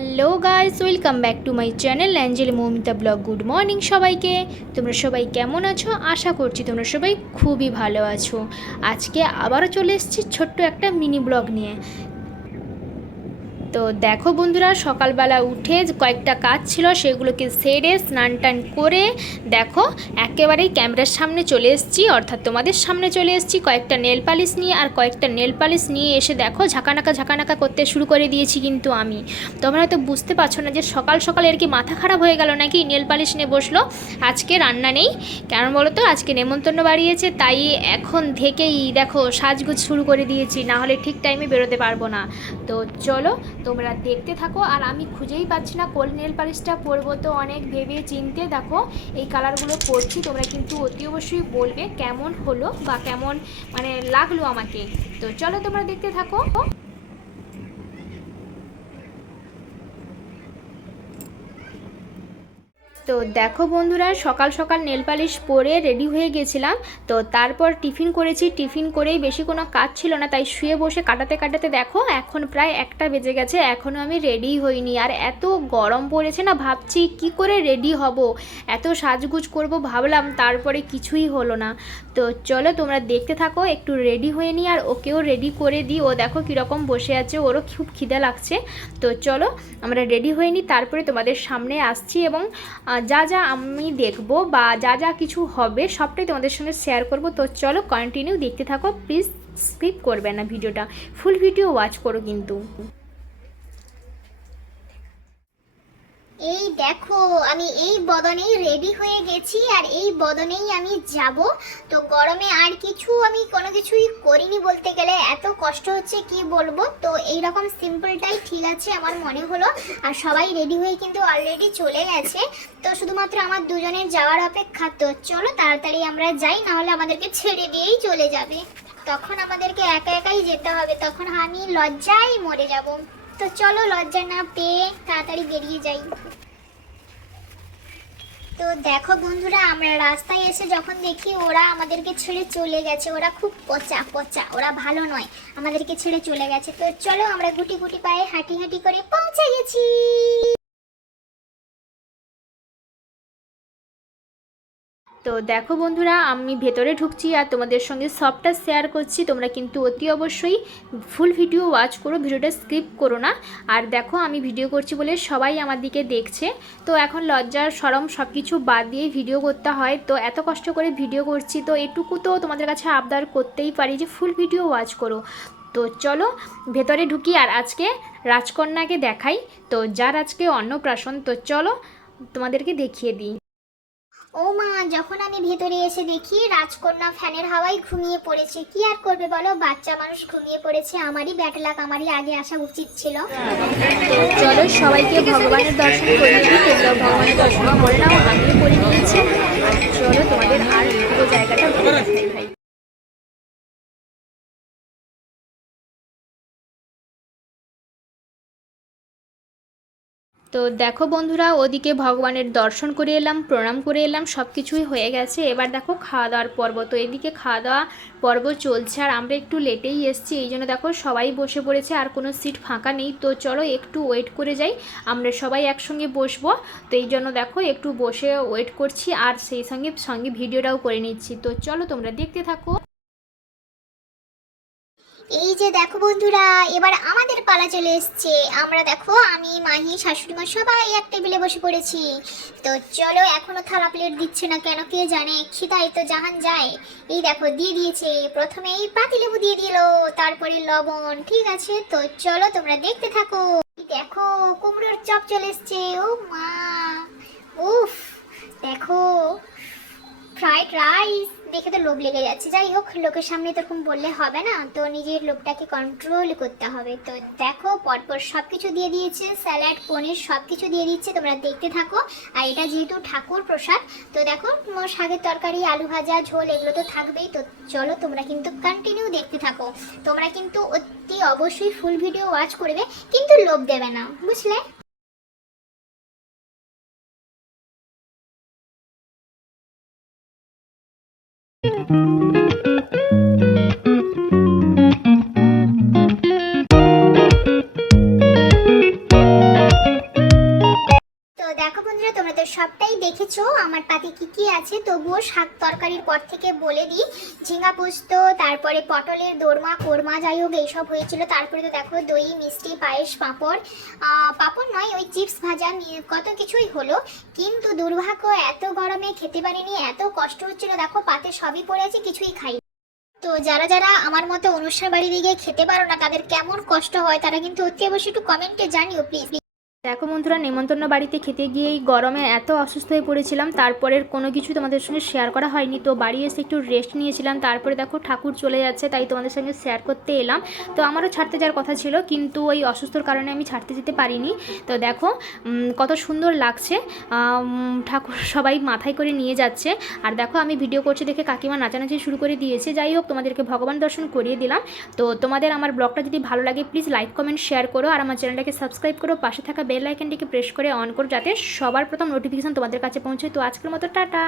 Hello guys welcome back to my channel angel Moumita vlog good morning সবাইকে। তোমরা সবাই কেমন আছো? আশা করছি তোমরা সবাই খুবই ভালো আছো। আজকে আবারও চলে এসেছি ছোট্ট একটা মিনি ব্লগ নিয়ে। তো দেখো বন্ধুরা, সকালবেলা উঠে কয়েকটা কাজ ছিল সেগুলোকে সেরে স্নান টান করে দেখো একেবারেই ক্যামেরার সামনে চলে এসেছি। অর্থাৎ তোমাদের সামনে চলে এসেছি কয়েকটা নেল পালিশ নিয়ে আর কয়েকটা নেল পালিশ নিয়ে এসে দেখো ঝাঁকানাকা ঝাঁকানাকা করতে শুরু করে দিয়েছি কিন্তু আমি। তোমরা হয়তো বুঝতে পারছ না যে সকাল সকাল এর কি মাথা খারাপ হয়ে গেল নাকি নেল পালিশ নিয়ে বসল? আজকে রান্না নেই। কেন বলো তো, আজকে নেমন্তন্ন বাড়িয়েছে, তাই এখন থেকেই দেখো সাজগুজ শুরু করে দিয়েছি। না হলে ঠিক টাইমে বেরোতে পারব না। তো চলো তোমরা দেখতে থাকো আর আমি খুঁজেই পাচ্ছি না, কোল নেল পালিশটা পরবো তো অনেক ভেবে চিনতে দেখো, এই কালারগুলো পরছি, তোমরা কিন্তু অতি অবশ্যই বলবে কেমন হলো বা কেমন মানে লাগল আমাকে। তো চলো তোমরা দেখতে থাকো। তো দেখো বন্ধুরা, সকাল সকাল নেল পালিশ পরে রেডি হয়ে গেছিলাম। তো তারপর টিফিন করেছি। টিফিন করেই বেশি কোনো কাজ ছিল না, তাই শুয়ে বসে কাটাতে কাটাতে দেখো, এখন প্রায় একটা বেজে গেছে এখনও আমি রেডি হইনি। আর এত গরম পড়েছে না, ভাবছি কি করে রেডি হব? এত সাজগুজ করব ভাবলাম, তারপরে কিছুই হলো না। তো চলো তোমরা দেখতে থাকো, একটু রেডি হয়ে নিই, আর ওকেও রেডি করে দিই। ও দেখো কীরকম বসে আছে, ওরও খুব খিদে লাগছে। তো চলো আমরা রেডি হয়ে নিই, তারপরে তোমাদের সামনে আসছি এবং যা যা আমি দেখব বা যা যা কিছু হবে, সবটাই তোমাদের সঙ্গে শেয়ার করব। তো চলো কন্টিনিউ দেখতে থাকো। প্লিজ স্কিপ করবে না ভিডিওটা। ফুল ভিডিও ওয়াচ করো কিন্তু। এই দেখো, আমি এই বদনেই রেডি হয়ে গেছি আর এই বদনেই আমি যাব। তো গরমে আর কিছু আমি কোনো কিছুই করিনি বলতে গেলে, এত কষ্ট হচ্ছে কি বলব? তো এই রকম সিম্পলটাই ঠিক আছে আমার মনে হলো। আর সবাই রেডি হয়ে কিন্তু অলরেডি চলে গেছে। তো শুধুমাত্র আমার দুজনের যাওয়ার অপেক্ষা। তো চলো তাড়াতাড়ি আমরা যাই না হলে আমাদেরকে ছেড়ে দিয়েই চলে যাবে। তখন আমাদেরকে একা একাই যেতে হবে। তখন আমি লজ্জায় মরে যাব। তো চলো লজ্জা না পেয়ে তাড়াতাড়ি বেরিয়ে যাই। তো দেখো বন্ধুরা, আমরা রাস্তায় এসে যখন দেখি ওরা আমাদেরকে ছেড়ে চলে গেছে, ওরা খুব পচা পচা, ওরা ভালো নয়, আমাদেরকে ছেড়ে চলে গেছে। তো চলো আমরা গুটি গুটি পায়ে হাঁটি হাঁটি করে পৌঁছে গেছি। তো দেখো বন্ধুরা, আমি ভেতরে ঢুকছি আর তোমাদের সঙ্গে সবটা শেয়ার করছি। তোমরা কিন্তু অতি অবশ্যই ফুল ভিডিও ওয়াচ করো, ভিডিওটা স্কিপ করো না। আর দেখো, আমি ভিডিও করছি বলে সবাই আমার দিকে দেখছে। তো এখন লজ্জার সরম সব কিছু বাদ দিয়ে ভিডিও করতে হয়। তো এত কষ্ট করে ভিডিও করছি, তো এটুকু তো তোমাদের কাছে আবদার করতেই পারি যে ফুল ভিডিও ওয়াচ করো। তো চলো, ভেতরে ঢুকি আর আজকে রাজকন্যাকে দেখাই। তো যার আজকে অন্নপ্রাশন, তো চলো তোমাদেরকে দেখিয়ে দিই। ও মা, যখন আমি ভেতরে এসে দেখি রাজকন্যা ফ্যানের হাওয়ায় ঘুমিয়ে পড়েছে, কি আর করবে বলো? বাচ্চা মানুষ ঘুমিয়ে পড়েছে, আমারই ব্যাটলাক আমারই আগে আসা উচিত ছিল। চলো সবাইকে ভগবানের দর্শন করে দিই তোমরা ভগবানের দর্শন করে নাও, আমিও করে আর চলো তোমাদের আর পুরো জায়গাটা ভাই তো দেখো বন্ধুরা, ওদিকে ভগবানের দর্শন করে এলাম, প্রণাম করে এলাম সব কিছুই হয়ে গেছে। এবার দেখো খাওয়া দাওয়ার পর্ব। তো এদিকে খাওয়া দাওয়া পর্ব চলছে, আর আমরা একটু লেটেই এসেছি, এই জন্য দেখো সবাই বসে পড়েছে, আর কোনো সিট ফাঁকা নেই। তো চলো একটু ওয়েট করে যাই, আমরা সবাই একসঙ্গে বসবো। তো এই জন্য দেখো একটু বসে ওয়েট করছি, আর সেই সঙ্গে সঙ্গে ভিডিওটাও করে নিচ্ছি। তো চলো তোমরা দেখতে থাকো। এই যে দেখো বন্ধুরা, এবার আমাদের পালা চলে এসছে। আমরা দেখো, আমি, মাহি শাশুড়ি মা সবাই এক টেবিলে বসে পড়েছি। তো চলো, এখনও থালা প্লেট দিচ্ছে না কেন কে জানে? খিদাই তো জাহান যায়। এই দেখো, দিয়ে দিয়েছে। প্রথমে এই পাতিলেবু দিয়ে দিল, তারপরে লবণ, ঠিক আছে? তো চলো, তোমরা দেখতে থাকো। দেখো, কুমড়োর চপ চলে এসছে। ও মা! উফ! দেখো ফ্রাইড রাইস দেখে তো লোভ লেগে যাচ্ছে। যাই হোক, লোকের সামনে তো এরকম বললে হবে না। তো নিজের লোভটাকে কন্ট্রোল করতে হবে। তো দেখো, পরপর সব কিছু দিয়ে দিয়েছে। স্যালাড পনির সব কিছু দিয়ে দিচ্ছে। তোমরা দেখতে থাকো। আর এটা যেহেতু ঠাকুর প্রসাদ, তো দেখো শাকের তরকারি, আলু ভাজা, ঝোল এগুলো তো থাকবেই। তো চলো, তোমরা কিন্তু কন্টিনিউ দেখতে থাকো। তোমরা কিন্তু অতি অবশ্যই ফুল ভিডিও ওয়াচ করবে, কিন্তু লোভ দেবে না। বুঝলে? Evet. দেখেছ? আমার পাতে কি কি আছে? তবুও শাক তরকারির পর থেকে বলে দিই ঝিঙ্গা পোস্ত, তারপরে পটলের দোরমা, কোরমা, যাই হোক, এইসব হয়েছিল। তারপরে তো দেখো, দই, মিষ্টি, পায়েস, পাঁপড়। পাঁপড় নয়, ওই চিপস ভাজা কত কিছুই হলো। কিন্তু দুর্ভাগ্য, এত গরমে খেতে পারিনি, এত কষ্ট হচ্ছিল। দেখো, পাতে সবই পড়ে আছে, কিছুই খাই তো যারা যারা আমার মতো অনুষ্ঠান বাড়িতে গিয়ে খেতে পারো না, তাদের কেমন কষ্ট হয়, তারা কিন্তু অতি অবশ্যই একটু কমেন্টে জানিও প্লিজ দেখো বন্ধুরা, নেমন্তন্ন বাড়িতে খেতে গিয়ে এই গরমে এত অসুস্থ হয়ে পড়েছিলাম, তারপরের কোনো কিছু তোমাদের সঙ্গে শেয়ার করা হয়নি। তো বাড়ি এসে একটু রেস্ট নিয়েছিলাম, তারপরে দেখো ঠাকুর চলে যাচ্ছে, তাই তোমাদের সঙ্গে শেয়ার করতে এলাম। তো আমারও ছাড়তে যাওয়ার কথা ছিল, কিন্তু ওই অসুস্থর কারণে আমি ছাড়তে যেতে পারিনি। তো দেখো কত সুন্দর লাগছে। ঠাকুর সবাই মাথায় করে নিয়ে যাচ্ছে। আর দেখো, আমি ভিডিও করছি দেখে কাকিমা নাচানাচি শুরু করে দিয়েছে। যাই হোক, তোমাদেরকে ভগবান দর্শন করিয়ে দিলাম। তো তোমাদের আমার ব্লগটা যদি ভালো লাগে প্লিজ লাইক কমেন্ট শেয়ার করো। আর আমার চ্যানেলটাকে সাবস্ক্রাইব করো। পাশে থাকা বেল আইকনটিকে প্রেস করে অন করো যাতে সবার প্রথম নোটিফিকেশন তোমাদের কাছে পৌঁছে তো আজকের মতো টাটা।